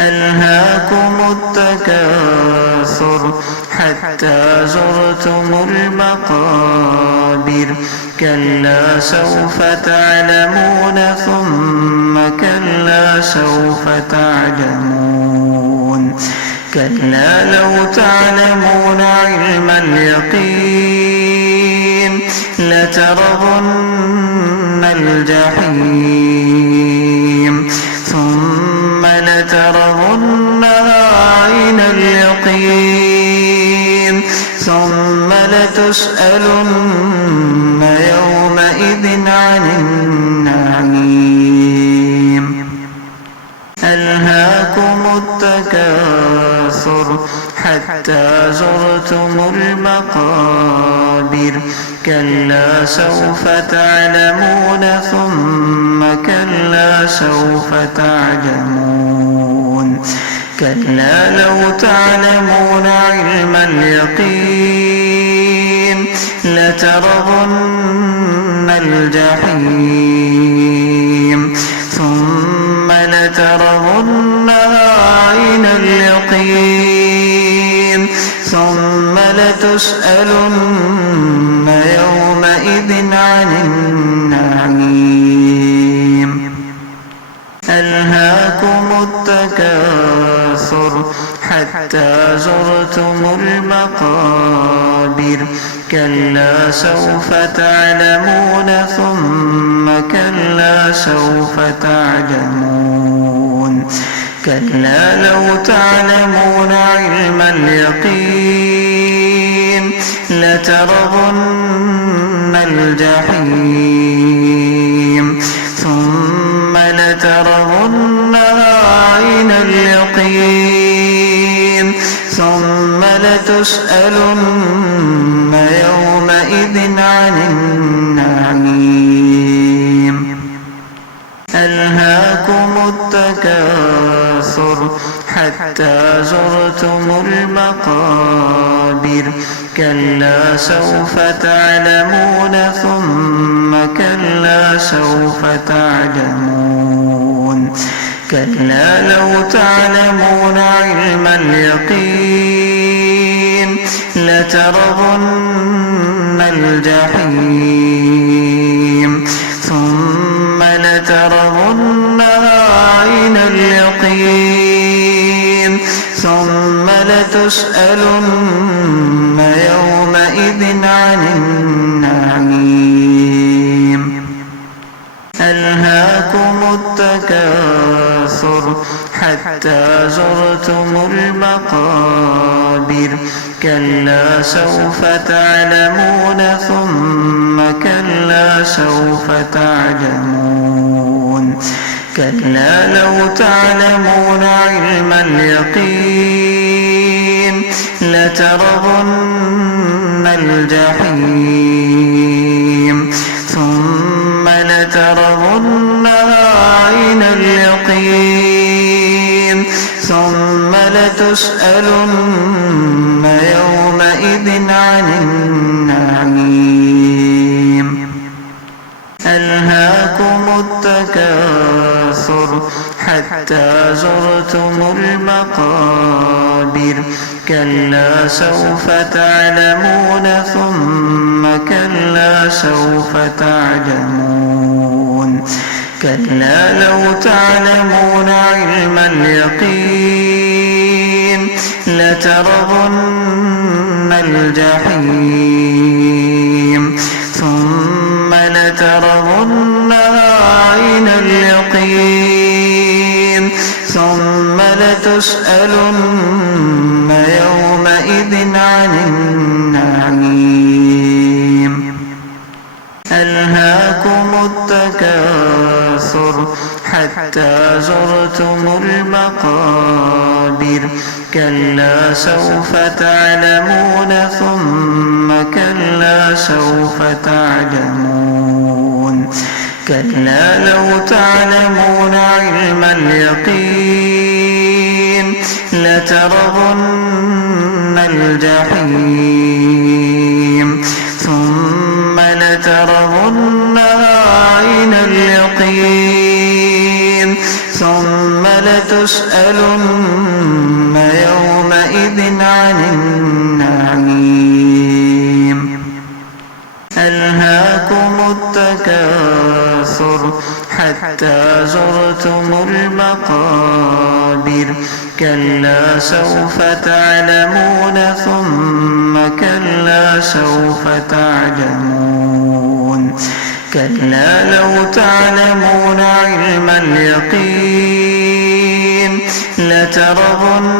ألهاكم التكاثر حتى زرتم المقابر كلا سوف تعلمون ثم كلا سوف تعلمون كلا لو تعلمون علم اليقين لترون الجحيم ثم لترونها عين اليقين ثم لتسألن يومئذ عن النعيم ألهاكم التكاثر حتى زرتم المقابر كلا سوف تعلمون ثم كلا سوف تعلمون كلا لو تعلمون علم اليقين لترون الجحيم ثم لترونها عين اليقين ثم لتسألن يومئذ عن النعيم ألهاكم التكاثر حتى زرتم المقابر كلا سوف تعلمون ثم كلا سوف تعلمون كلا لو تعلمون علم اليقين لترون الجحيم ثم لترونها عين اليقين ثم لتسألن يومئذ عن النعيم ألهاكم التكاثر حتى زرتم المقابر كلا سوف تعلمون ثم كلا سوف تعلمون كلا لو تعلمون علم اليقين لترون الجحيم ثم لترونها عين اليقين ثم لتسألن يومئذ عن النعيم ألهاكم التكاثر حتى زرتم المقابر كلا سوف تعلمون ثم كلا سوف تعلمون كلا لو تعلمون علم اليقين لترون الجحيم ثم لترونها عين اليقين ثم لتسألن يومئذ عن النعيم ألهاكم التكاثر حتى زرتم المقابر كلا سوف تعلمون ثم كلا سوف تعلمون كلا لو تعلمون علم اليقين لترون الجحيم ثم لترونها عين اليقين ثم لتسألن يومئذ عن النعيم ألهاكم التكاثر حتى زرتم المقابر كلا سوف تعلمون ثم كلا سوف تعلمون كلا لو تعلمون علم اليقين لترون الجحيم ثم لترونها عين اليقين ثم لتسألن لتسألن يومئذ عن النعيم ألهاكم التكاثر حتى زرتم المقابر كلا سوف تعلمون ثم كلا سوف تعلمون كلا لو تعلمون علم اليقين لترون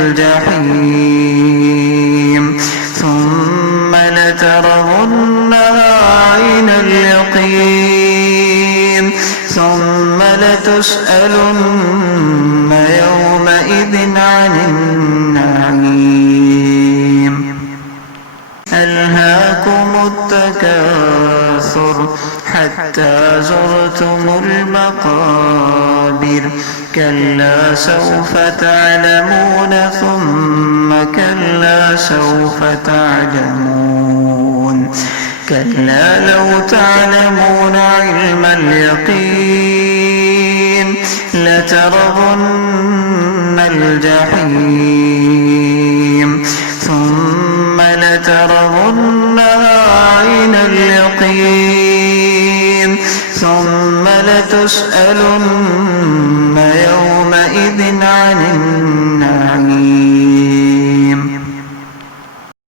الجحيم ثم لترونها عين اليقين ثم لتسألن يومئذ عن النعيم ألهاكم التكاثر حتى زرتم المقابر كلا سوف تعلمون ثم كلا سوف تعلمون كلا لو تعلمون علم اليقين لترون الجحيم ثم لترونها عين اليقين ثم لتسألن يومئذ عن النعيم